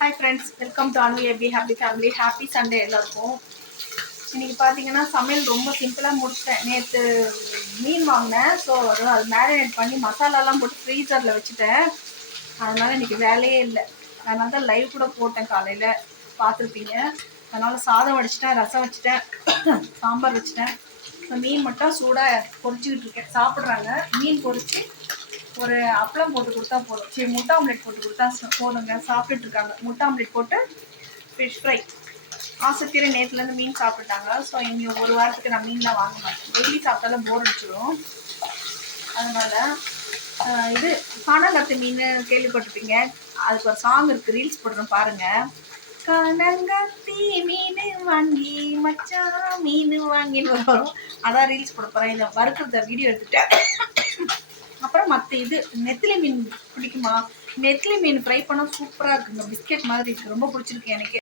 Hi friends, welcome to Anu AB happy family. Happy Sunday எல்லாருக்கும். இன்றைக்கி பார்த்தீங்கன்னா சமையல் ரொம்ப சிம்பிளாக முடிச்சிட்டேன். நேற்று மீன் வாங்கினேன். ஸோ அது மேரினேட் பண்ணி மசாலாலாம் போட்டு ஃப்ரீசரில் வச்சுட்டேன். அதனால் இன்றைக்கி வேலையே இல்லை. அதனால தான் லைவ் கூட போட்டேன், காலையில் பார்த்துருப்பீங்க. அதனால் சாதம் வடிச்சிட்டேன், ரசம் வச்சுட்டேன், சாம்பார் வச்சுட்டேன். மீன் மட்டும் சூடாக பொரிச்சிக்கிட்டு இருக்கேன். சாப்பிட்றாங்க. மீன் பொரிச்சு ஒரு அப்பளம் போட்டு கொடுத்தா போதும். சரி, முட்டை ஆம்லேட் போட்டு கொடுத்தா போதுங்க. சாப்பிட்டுட்டு இருக்காங்க. முட்டை ஆம்லேட் போட்டு ஃபிஷ் ஃப்ரை. ஆசைத்தீர நேற்றுலேருந்து மீன் சாப்பிட்டுட்டாங்க. ஸோ இங்கே ஒரு வாரத்துக்கு நான் மீன்லாம் வாங்க மாட்டேன். டெய்லி சாப்பிட்டாலும் போர் அடிச்சிடும். அதனால் இது காணங்கத்து மீன் கேள்விப்பட்டிருப்பீங்க. அதுக்கு ஒரு சாங் இருக்குது, ரீல்ஸ் போடுறோம் பாருங்கள். காணங்கத்தி மீன் வாங்கி மச்சான் மீன் வாங்கின்னு வரும். அதான் ரீல்ஸ் போட போகிறேன். இதை வறுக்கிறத வீடியோ எடுத்துட்டேன். அப்புறம் மற்ற இது நெத்திலி மீன் பிடிக்குமா? நெத்திலி மீன் ஃப்ரை பண்ணால் சூப்பராக இருக்குங்க. பிஸ்கெட் மாதிரி இருக்குது. ரொம்ப பிடிச்சிருக்கு எனக்கு.